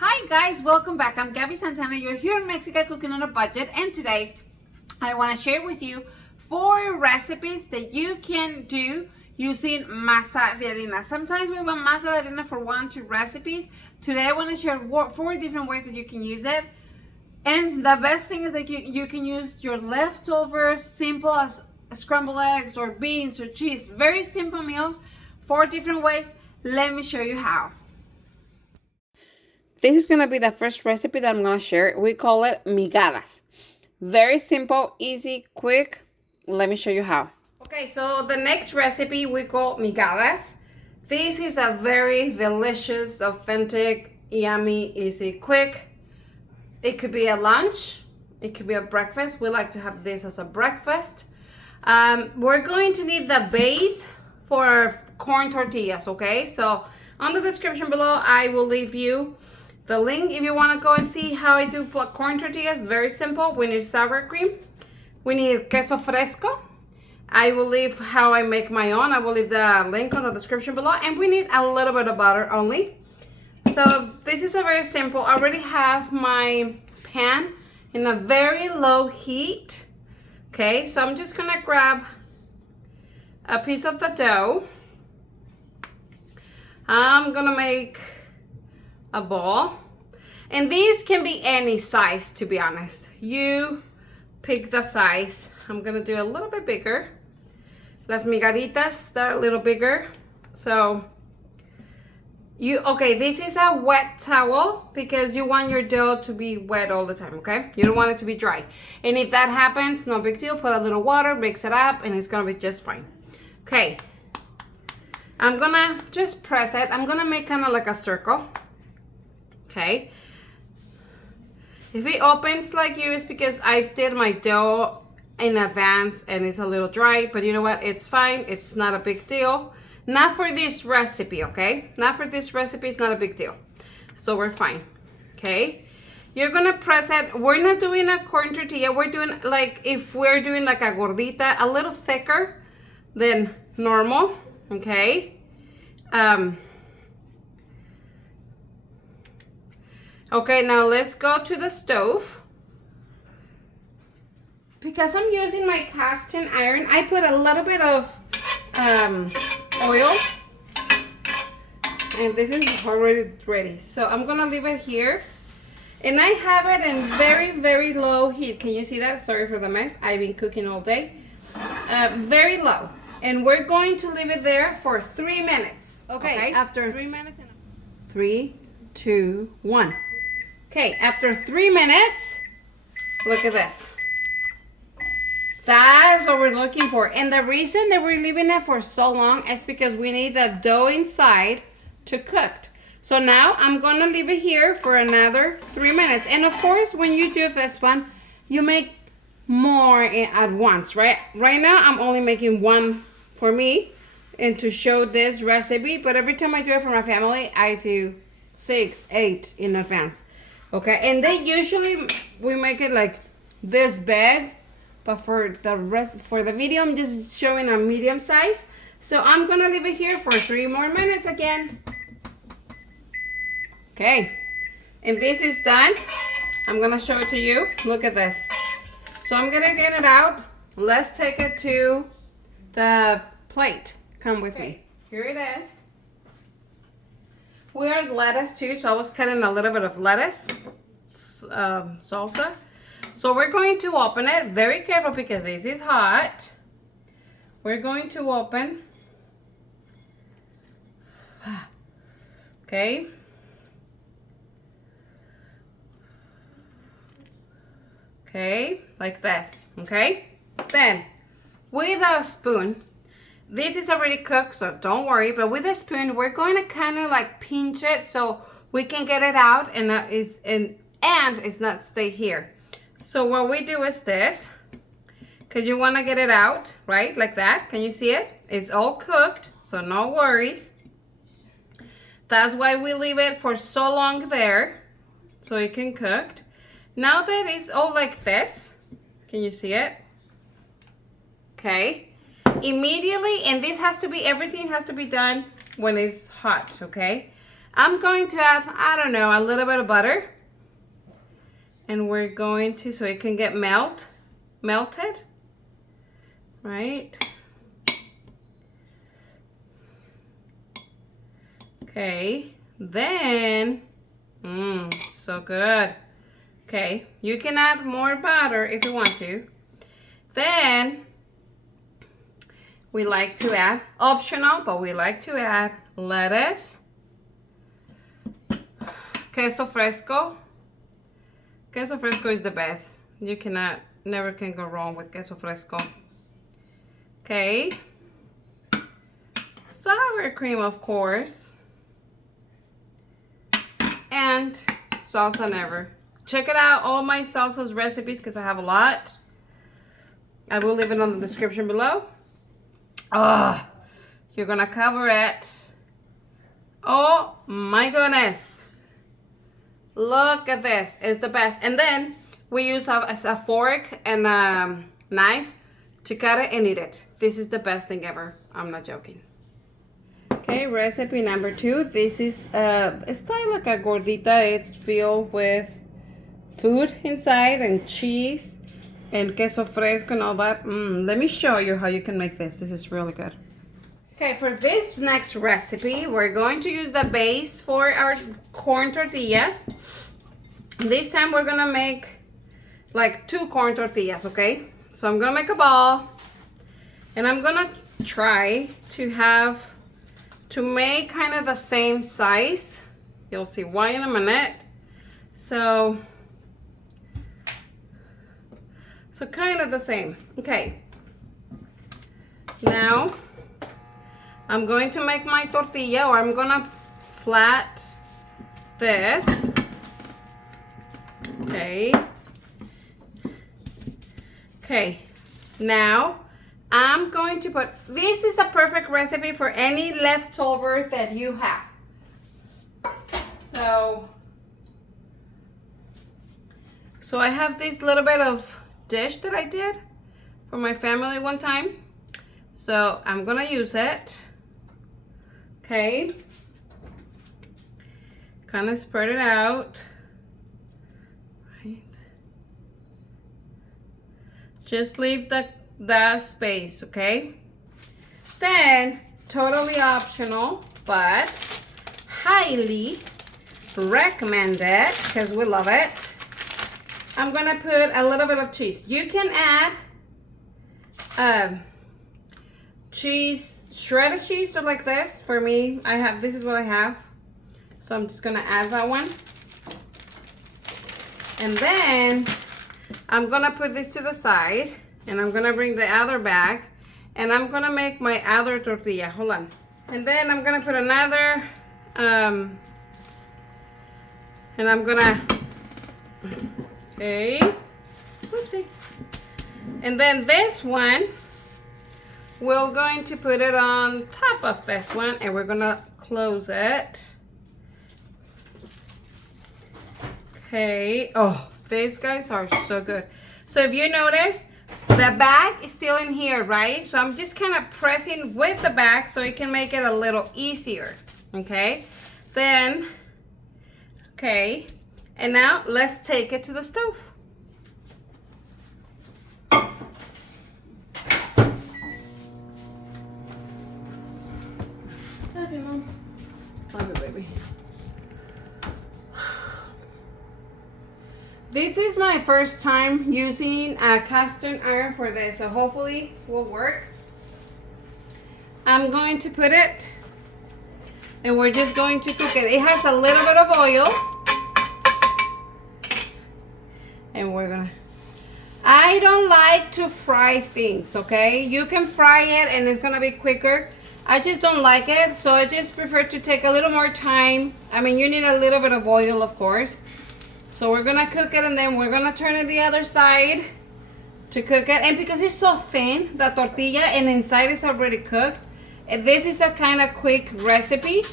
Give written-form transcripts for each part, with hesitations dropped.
Hi guys, welcome back. I'm Gabby Santana. You're here in Mexico cooking on a budget, and today I want to share with you 4 recipes that you can do using masa de harina. Sometimes we want masa de harina for 1-2 recipes. Today I want to share 4 different ways that you can use it. And the best thing is that you can use your leftovers, simple as scrambled eggs or beans or cheese. Very simple meals, 4 different ways. Let me show you how. This is going to be the first recipe that I'm going to share. We call it migadas. Very simple, easy, quick. Let me show you how. Okay, so the next recipe we call migadas. This is a very delicious, authentic, yummy, easy, quick. It could be a lunch. It could be a breakfast. We like to have this as a breakfast. We're going to need the base for our corn tortillas, okay? So on the description below, I will leave you the link if you want to go and see how I do corn tortillas. Very simple. We need sour cream. We need queso fresco. I will leave how I make my own. I will leave the link on the description below. And we need a little bit of butter only. So this is a very simple. I already have my pan in a very low heat. Okay, so I'm just gonna grab a piece of the dough. I'm gonna make a ball. And these can be any size, to be honest. You pick the size. I'm gonna do a little bit bigger. Las migaditas, they're a little bigger. So okay, this is a wet towel because you want your dough to be wet all the time, okay? You don't want it to be dry. And if that happens, no big deal. Put a little water, mix it up, and it's gonna be just fine. Okay, I'm gonna just press it. I'm gonna make kind of like a circle, okay? If it opens like you, it's because I did my dough in advance and it's a little dry, but you know what? It's fine. It's not a big deal. Not for this recipe, okay? Not for this recipe, it's not a big deal. So we're fine, okay? You're gonna press it. We're not doing a corn tortilla. We're doing like, if we're doing like a gordita, a little thicker than normal, okay? Okay, now let's go to the stove. Because I'm using my cast iron, I put a little bit of oil, and this is already ready. So I'm gonna leave it here, and I have it in very low heat. Can you see that? Sorry for the mess. I've been cooking all day. Very low, and we're going to leave it there for 3 minutes. Okay, after 3 minutes. 3, 2, 1. Okay, after 3 minutes, look at this. That's what we're looking for. And the reason that we're leaving it for so long is because we need the dough inside to cook. So now I'm going to leave it here for another 3 minutes. And of course, when you do this one, you make more at once, right? Right now, I'm only making one for me and to show this recipe. But every time I do it for my family, I do 6, 8 in advance. Okay, and they usually, we make it like this big. But for the video, I'm just showing a medium size. So I'm gonna leave it here for 3 more minutes again. Okay, and this is done. I'm gonna show it to you. Look at this. So I'm gonna get it out. Let's take it to the plate. Come with me. Here it is. We are lettuce too, so I was cutting a little bit of lettuce, salsa. So we're going to open it. Very careful because this is hot. We're going to open. Okay. Okay, like this. Okay. Then, with a spoon, this is already cooked, so don't worry. But with a spoon, we're going to kind of like pinch it so we can get it out and it's not stay here. So what we do is this, because you want to get it out, right? Like that. Can you see it? It's all cooked, so no worries. That's why we leave it for so long there, so it can cook. Now that it's all like this, can you see it? Okay. Immediately, and this has to be, everything has to be done when it's hot, okay? I'm going to add, I don't know, a little bit of butter. And we're going to, so it can get melted, right? Okay, then, so good. Okay, you can add more butter if you want to. Then, we like to add, optional, but we like to add lettuce, queso fresco. Queso fresco is the best. You never can go wrong with queso fresco. Okay. Sour cream, of course. And salsa never. Check it out, all my salsas recipes, because I have a lot. I will leave it on the description below. You're gonna cover it. Oh my goodness. Look at this, it's the best. And then we use a fork and a knife to cut it and eat it. This is the best thing ever. I'm not joking. Okay, recipe number 2. This is it's like a gordita. It's filled with food inside and cheese and queso fresco and all that. Let me show you how you can make this. This is really good. Okay, for this next recipe, we're going to use the base for our corn tortillas. This time we're gonna make like 2 corn tortillas, okay? So I'm gonna make a ball and I'm gonna try to make kind of the same size. You'll see why in a minute. So kind of the same. Okay. Now, I'm going to make my tortilla, or I'm gonna flat this. Okay. Okay. Now, I'm going to put, this is a perfect recipe for any leftover that you have. So I have this little bit of dish that I did for my family one time. So I'm gonna use it. Okay. Kind of spread it out. Right. Just leave the space, okay? Then, totally optional, but highly recommended because we love it. I'm gonna put a little bit of cheese. You can add cheese, shredded cheese, or like this. For me, this is what I have. So I'm just gonna add that one. And then I'm gonna put this to the side, and I'm gonna bring the other bag, and I'm gonna make my other tortilla. Hold on. And then I'm gonna put another, and I'm gonna, okay, whoopsie. And then this one, we're going to put it on top of this one, and we're gonna close it. Okay, oh, these guys are so good. So if you notice, the bag is still in here, right? So I'm just kind of pressing with the bag so it can make it a little easier, okay? Then, okay, and now let's take it to the stove. Okay, Mom. Love you, baby. This is my first time using a cast iron for this, so hopefully it will work. I'm going to put it, and we're just going to cook it. It has a little bit of oil, and we're gonna, I don't like to fry things, okay? You can fry it and it's gonna be quicker. I just don't like it, so I just prefer to take a little more time. I mean, you need a little bit of oil, of course. So we're gonna cook it, and then we're gonna turn it the other side to cook it. And because it's so thin, the tortilla, and inside is already cooked, and this is a kind of quick recipe.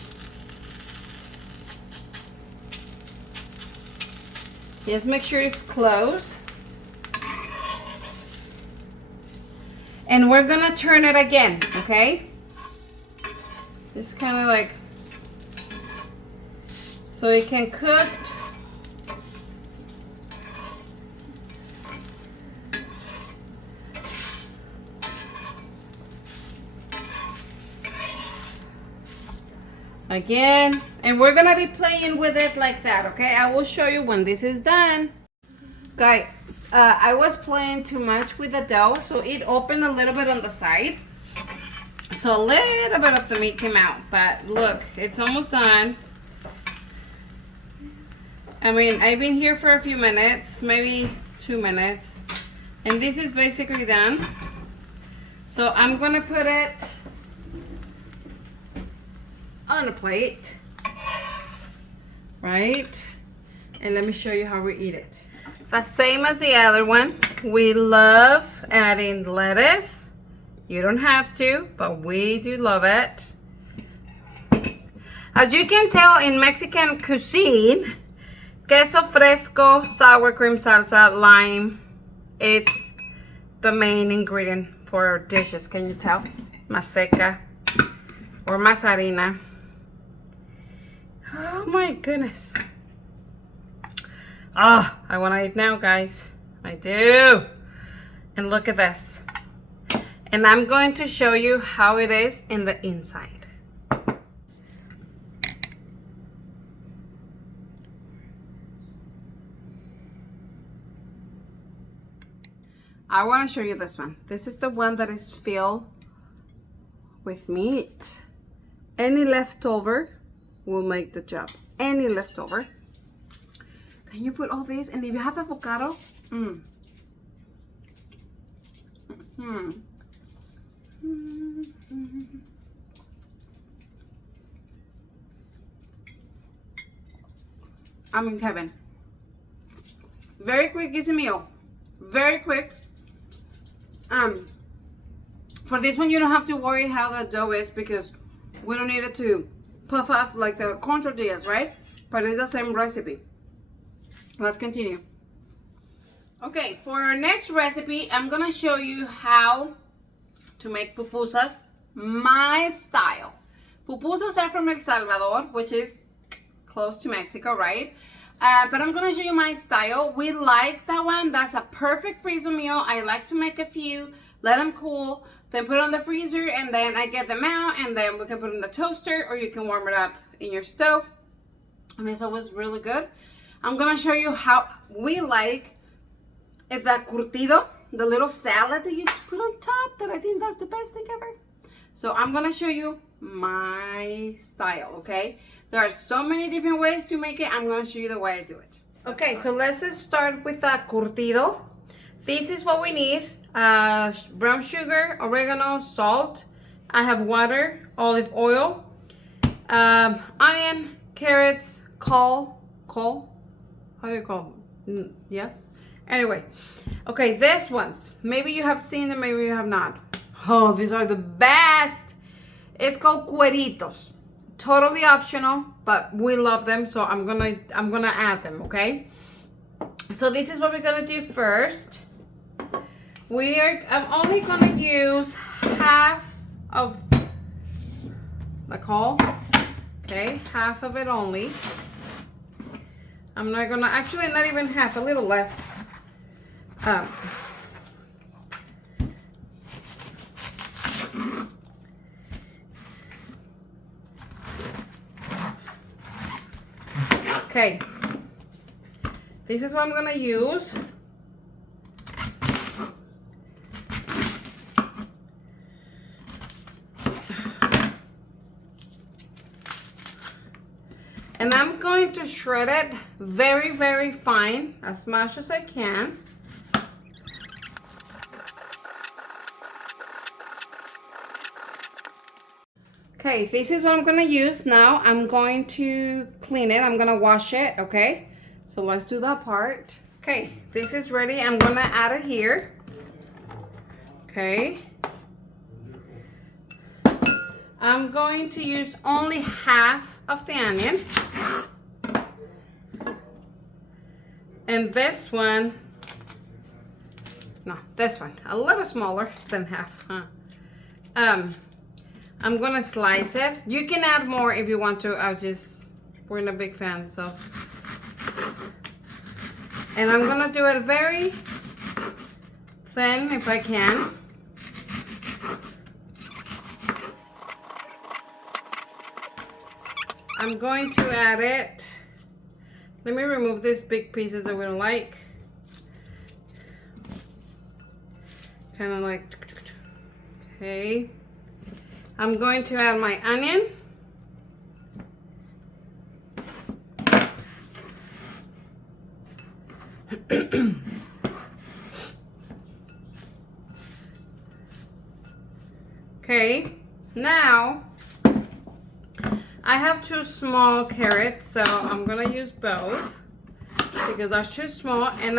Just make sure it's closed. And we're gonna turn it again, okay? Just kind of like, so it can cook. Again, and we're gonna be playing with it like that, okay? I will show you when this is done. Guys, I was playing too much with the dough, so it opened a little bit on the side. So a little bit of the meat came out, but look, it's almost done. I mean, I've been here for a few minutes, maybe 2 minutes, and this is basically done. So I'm gonna put it on a plate, right? And let me show you how we eat it. The same as the other one. We love adding lettuce. You don't have to, but we do love it. As you can tell, in Mexican cuisine, queso fresco, sour cream, salsa, lime, it's the main ingredient for dishes. Can you tell? Maseca or harina. Oh my goodness. Ah, I want to eat now, guys. I do. And look at this. And I'm going to show you how it is in the inside. I want to show you this one. This is the one that is filled with meat. Any leftover will make the job. Any leftover. Then you put all this, and if you have avocado, I'm in heaven. Very quick, easy meal. Very quick. For this one, you don't have to worry how the dough is, because we don't need it to puff up like the corn tortillas, right? But it's the same recipe. Let's continue. Okay, for our next recipe, I'm gonna show you how to make pupusas my style. Pupusas are from El Salvador, which is close to Mexico, right? But I'm gonna show you my style. We like that one. That's a perfect freezer meal. I like to make a few, let them cool, then put it on the freezer, and then I get them out, and then we can put it in the toaster, or you can warm it up in your stove. And it's always really good. I'm gonna show you how we like the curtido, the little salad that you put on top, that I think that's the best thing ever. So I'm gonna show you my style, okay? There are so many different ways to make it. I'm gonna show you the way I do it. Okay, so let's start with the curtido. This is what we need. Brown sugar, oregano, salt. I have water, olive oil, onion, carrots, col. How do you call them? Yes. Anyway, okay, these ones. Maybe you have seen them, maybe you have not. Oh, these are the best. It's called cueritos. Totally optional, but we love them, so I'm gonna add them, okay? So this is what we're gonna do first. I'm only gonna use half of the col, okay? Half of it only. I'm not gonna, actually not even half, a little less. Okay, this is what I'm gonna use. And I'm going to shred it very, very fine, as much as I can. Okay, this is what I'm gonna use now. I'm going to clean it. I'm gonna wash it, okay? So let's do that part. Okay, this is ready. I'm gonna add it here. Okay. I'm going to use only half of the onion. And this one, no, this one, a little smaller than half, huh? I'm gonna slice it. You can add more if you want to. I'll just we're not a big fan, so. And I'm gonna do it very thin if I can. I'm going to add it. Let me remove these big pieces that we don't like. Kind of like, okay. I'm going to add my onion. Okay, now I have 2 small carrots, so I'm gonna use both because they're too small, and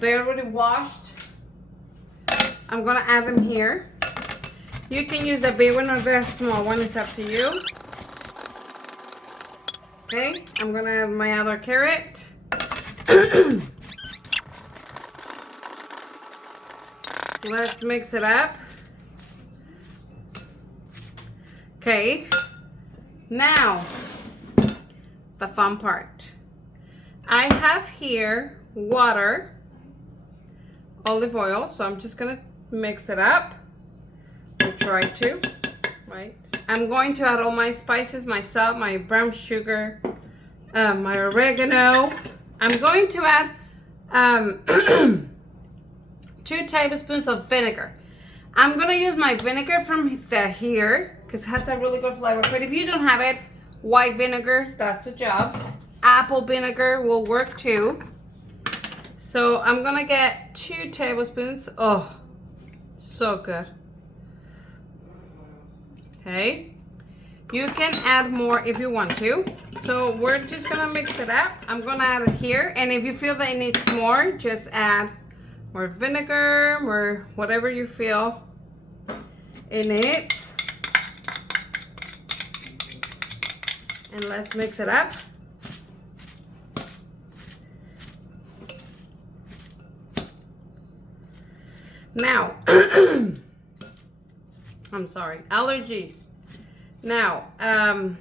they're already washed. I'm gonna add them here. You can use the big one or the small one, it's up to you. Okay, I'm gonna add my other carrot. Let's mix it up. Okay, now the fun part. I have here water, olive oil, so I'm just gonna mix it up. We'll try to, right? I'm going to add all my spices, my salt, my brown sugar, my oregano. I'm going to add 2 tablespoons of vinegar. I'm gonna use my vinegar from here because it has a really good flavor. But if you don't have it, white vinegar, that's the job. Apple vinegar will work too. So I'm gonna get 2 tablespoons. Oh, so good. Okay, you can add more if you want to. So we're just gonna mix it up. I'm gonna add it here, and if you feel that it needs more, just add more vinegar, more whatever you feel in it. And let's mix it up. Now, I'm sorry, allergies. Now, I'm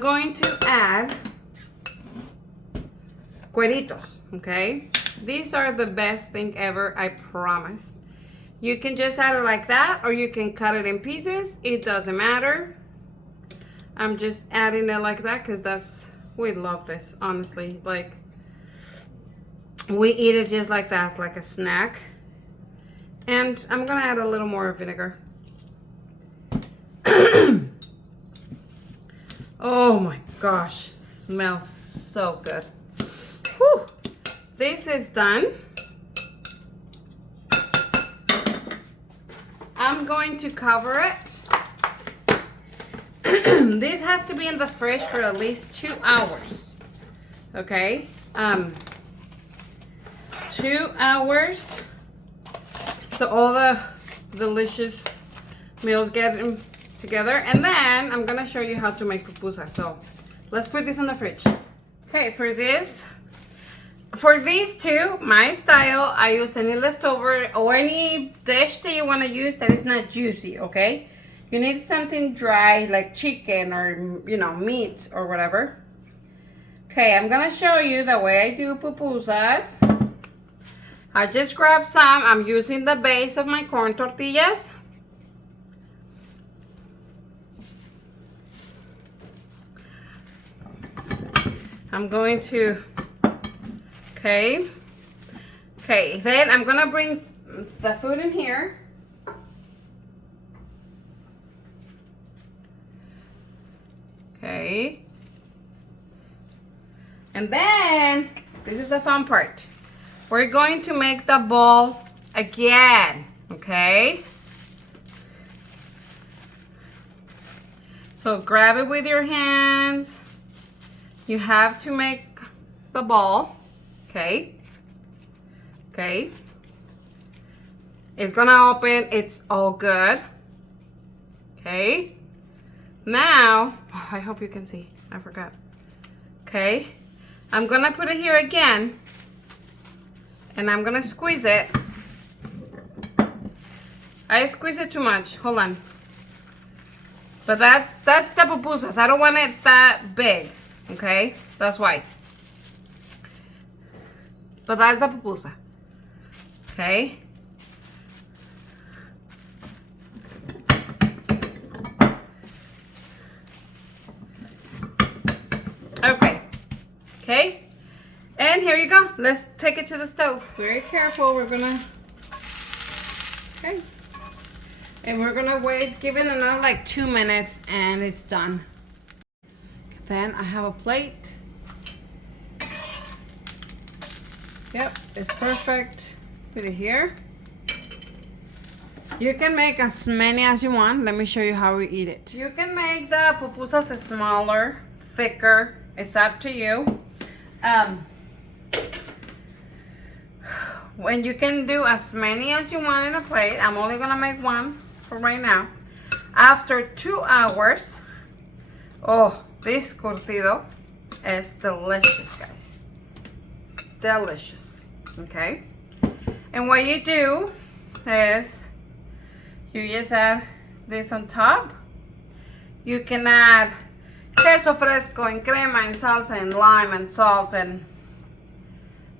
going to add cueritos, okay? These are the best thing ever, I promise. You can just add it like that, or you can cut it in pieces. It doesn't matter. I'm just adding it like that because we love this, honestly. Like, we eat it just like that, like a snack. And I'm gonna add a little more vinegar. Oh my gosh, smells so good. Whew. This is done. I'm going to cover it. This has to be in the fridge for at least 2 hours. Okay, 2 hours. So all the delicious meals get together. And then I'm gonna show you how to make pupusas. So let's put this in the fridge. Okay, for these 2, my style, I use any leftover or any dish that you want to use that is not juicy, okay? You need something dry like chicken or, you know, meat or whatever. Okay, I'm gonna show you the way I do pupusas. I just grabbed some. I'm using the base of my corn tortillas. I'm going to, okay, then I'm gonna bring the food in here. Okay, and then this is the fun part. We're going to make the ball again, okay? So grab it with your hands. You have to make the ball, okay? Okay. It's gonna open, it's all good. Okay. Now, I hope you can see, I forgot. Okay, I'm gonna put it here again. And I'm gonna squeeze it. I squeeze it too much. Hold on. But that's the pupusas. I don't want it that big, okay? That's why. But that's the pupusa, okay? Okay, and here you go. Let's take it to the stove. Very careful. We're gonna, okay, and we're gonna wait, give it another like 2 minutes, and it's done. Then I have a plate. Yep, it's perfect. Put it here. You can make as many as you want. Let me show you how we eat it. You can make the pupusas smaller, thicker. It's up to you. When you can do as many as you want in a plate, I'm only gonna make one for right now. After 2 hours, oh, this curtido is delicious, guys. Delicious, okay? And what you do is you just add this on top. You can add queso fresco and crema and salsa and lime and salt, and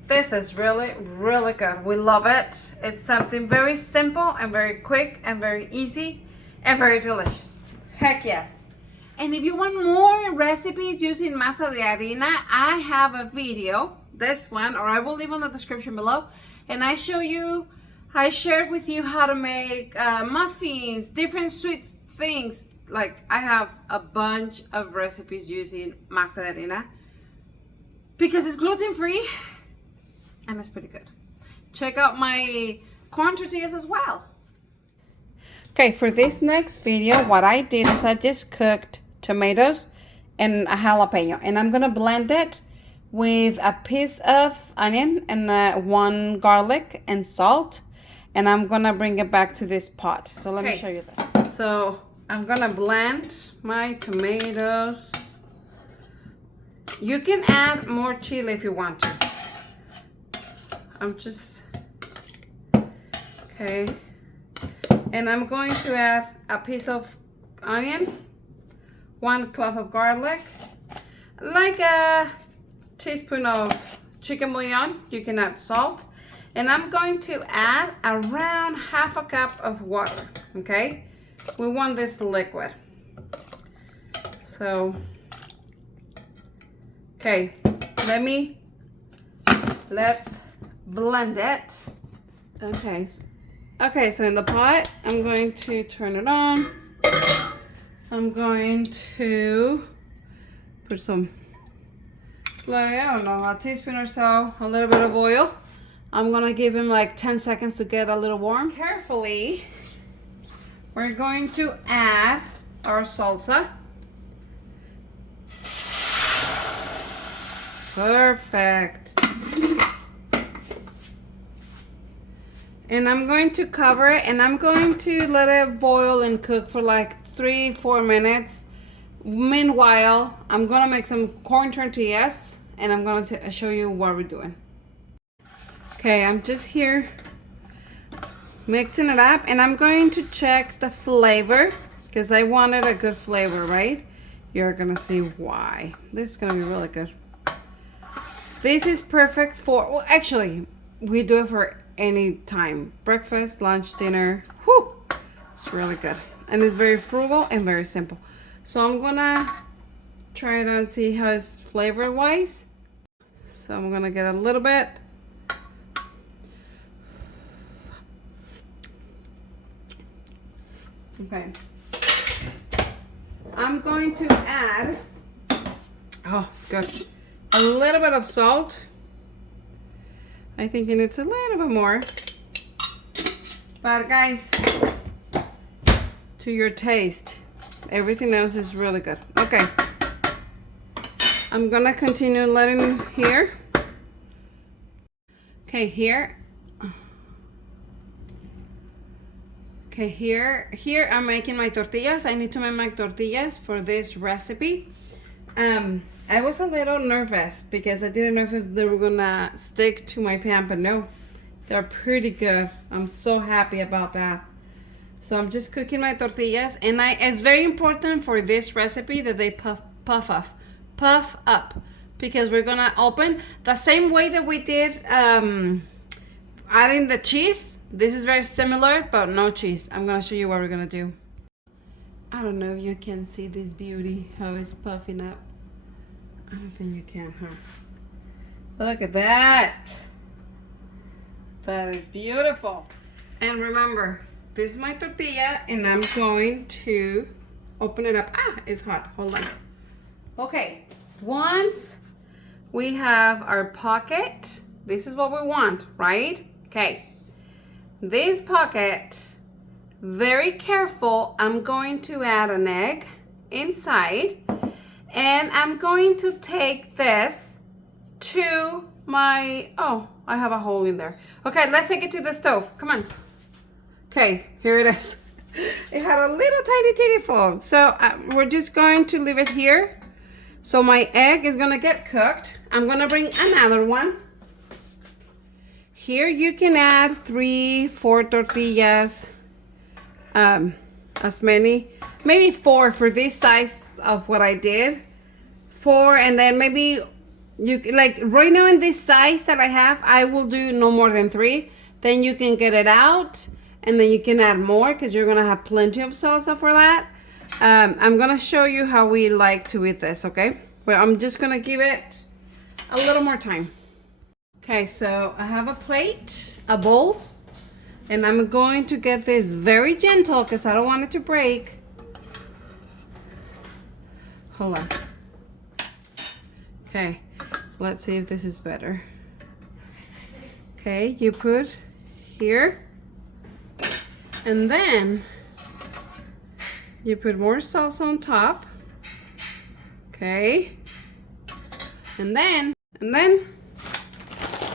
this is really, really good. We love it. It's something very simple and very quick and very easy and very delicious. Heck yes. And if you want more recipes using masa de harina, I have a video, this one, or I will leave on the description below, and I shared with you how to make muffins, different sweet things. Like, I have a bunch of recipes using masa de harina because it's gluten-free and it's pretty good. Check out my corn tortillas as well. Okay, for this next video, what I did is I just cooked tomatoes and a jalapeno, and I'm gonna blend it with a piece of onion and 1 garlic and salt, and I'm gonna bring it back to this pot. So let me show you this. So I'm gonna blend my tomatoes. You can add more chili if you want to. Okay. And I'm going to add a piece of onion, 1 clove of garlic, like a teaspoon of chicken bouillon. You can add salt. And I'm going to add around 1/2 cup of water, okay? We want this liquid. So, okay, let's blend it. Okay, so in the pot, I'm going to turn it on. I'm going to put some, like, I don't know, a teaspoon or so, a little bit of oil. I'm gonna give him like 10 seconds to get a little warm. Carefully, we're going to add our salsa. Perfect. And I'm going to cover it, and I'm going to let it boil and cook for like 3-4 minutes. Meanwhile, I'm gonna make some corn tortillas, and I'm gonna show you what we're doing. Okay, I'm just here mixing it up, and I'm going to check the flavor because I wanted a good flavor, right? You're gonna see why. This is gonna be really good. This is perfect for, well, actually, we do it for any time. Breakfast, lunch, dinner. Whew! It's really good. And it's very frugal and very simple. So I'm gonna try it and see how it's flavor-wise. So I'm gonna get a little bit. Okay. I'm going to add, oh, it's good, a little bit of salt. I think it needs a little bit more. But guys, to your taste. Everything else is really good. Okay. I'm gonna continue letting here. Okay, here. Okay, here I'm making my tortillas. I need to make my tortillas for this recipe. I was a little nervous because I didn't know if they were gonna stick to my pan, but no, they're pretty good. I'm so happy about that. So I'm just cooking my tortillas, and it's very important for this recipe that they puff up, because we're gonna open the same way that we did adding the cheese. This is very similar, but no cheese. I'm gonna show you what we're gonna do. I don't know if you can see this beauty, how it's puffing up. I don't think you can, huh? Look at that. That is beautiful. And remember, this is my tortilla, and I'm going to open it up. Ah, it's hot. Hold on. Okay, once we have our pocket, this is what we want, right? Okay, this pocket, very careful, I'm going to add an egg inside, and I'm going to take this to my, oh, I have a hole in there. Okay, let's take it to the stove. Come on. Okay, here it is. It had a little tiny fold. So we're just going to leave it here. So my egg is gonna get cooked. I'm gonna bring another one. Here you can add 3, 4 tortillas. As many, maybe 4 for this size of what I did. 4, and then maybe you like right now in this size that I have, I will do no more than 3. Then you can get it out, and then you can add more because you're gonna have plenty of salsa for that. I'm gonna show you how we like to eat this, okay? But I'm just gonna give it a little more time. Okay, so I have a plate, a bowl, and I'm going to get this very gentle because I don't want it to break. Hold on. Okay, let's see if this is better. Okay, you put here, and then you put more salsa on top. Okay, and then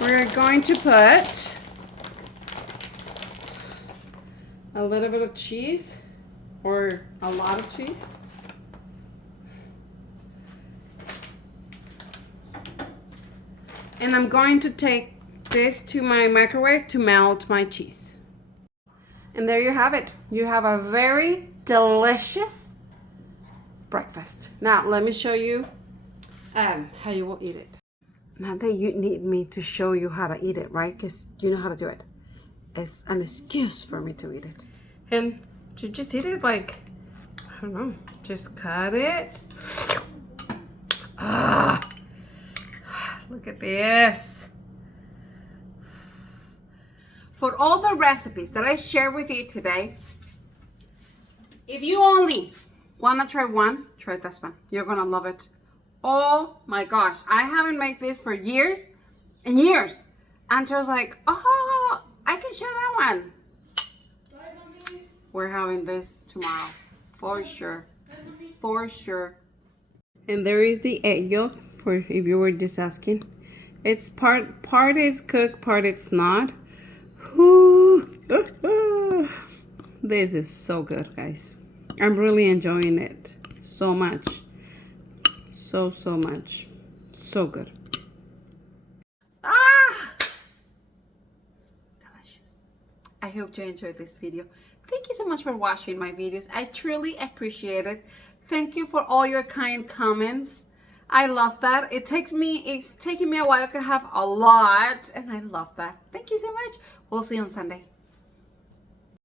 we're going to put a little bit of cheese, or a lot of cheese. And I'm going to take this to my microwave to melt my cheese. And there you have it. You have a very delicious breakfast. Now, let me show you how you will eat it. Not that you need me to show you how to eat it, right? Because you know how to do it. It's an excuse for me to eat it. And you just eat it like, I don't know, just cut it. Ah, look at this. For all the recipes that I share with you today, if you only want to try one, try this one. You're going to love it. Oh my gosh. I haven't made this for years and years. And I was like, oh, I can share that one. We're having this tomorrow. For sure. For sure. And there is the egg yolk, for if you were just asking. It's part is cooked, part it's not. This is so good, guys. I'm really enjoying it so much. So much. So good. Ah! Delicious. I hope you enjoyed this video. Thank you so much for watching my videos. I truly appreciate it. Thank you for all your kind comments. I love that. It's taking me a while to have a lot, and I love that. Thank you so much. We'll see you on Sunday.